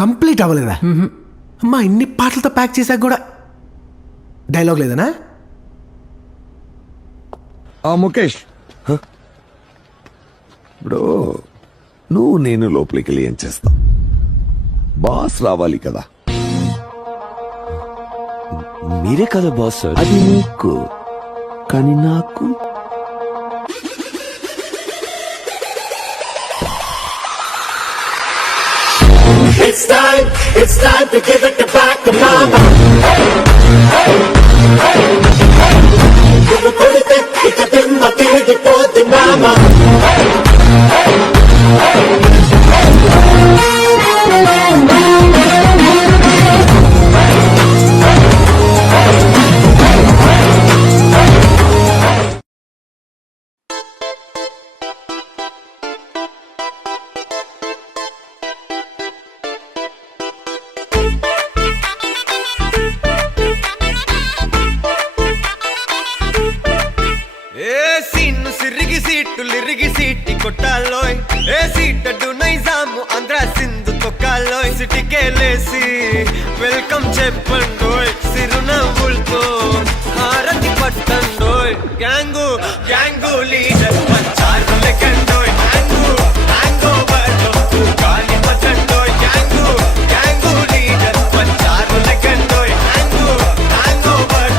Complete అవ్వలేదా? అమ్మా ఇన్ని పాటలతో ప్యాక్ చేశాక కూడా డైలాగ్ లేదనా? ముఖేష్, బ్రో నువ్వు నేను లోపలికి వెళ్ళి ఏం చేస్తాం? బాస్ రావాలి కదా. మీరే కదా బాస్ సార్. అది నీకు, కానీ నాకు It's time to give it back to mama. Give it ఇక తిమ్మ తిరిగిపోద్ది mama. లిరిగి సీటి కొట్టాలోయ్, ఏ సీటడు నైజాము ఆంధ్ర సింధు తొక్కాలోయ్. సిటీకే లేసి వెల్కమ్ చెప్పండోయ్, సిరునవ్వులతో హారతి పట్టండోయ్. గ్యాంగు గ్యాంగు లీడర్ పంచారు లెక్కండోయ్, హ్యాంగు హ్యాంగ్ ఓవర్ గాలి పట్టండోయ్. గ్యాంగు గ్యాంగు లీడర్ పంచారు లెక్కండోయ్, హ్యాంగు హ్యాంగ్ ఓవర్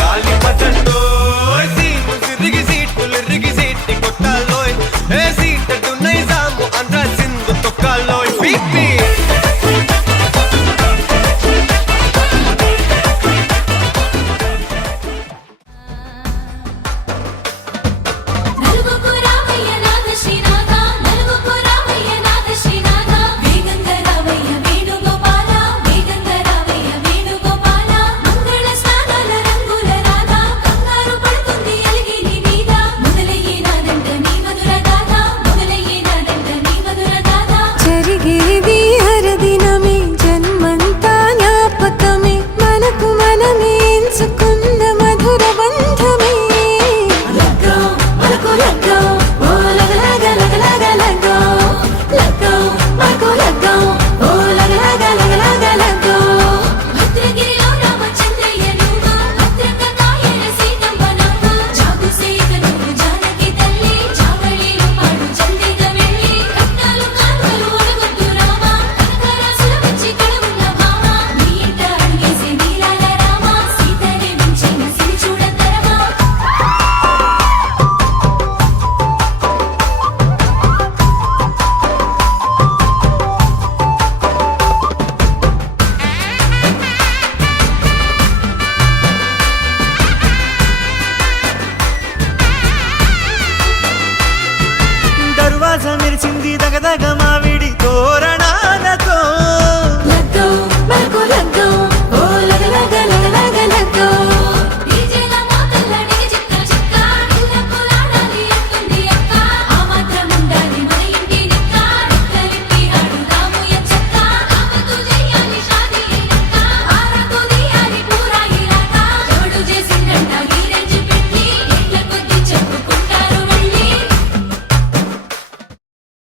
గాలి పట్టండోయ్. సీము సిరిగి సీటు లిరిగి సీటి కొట్టాలోయ్, ఏ సీటడు నైజాము ఆంధ్ర సింధు తొక్కాలోయ్. బీపీ జరిగేది హరదినమే, జన్మంతా జ్ఞాపకమే, మనకు మనమే ఎంచుకుని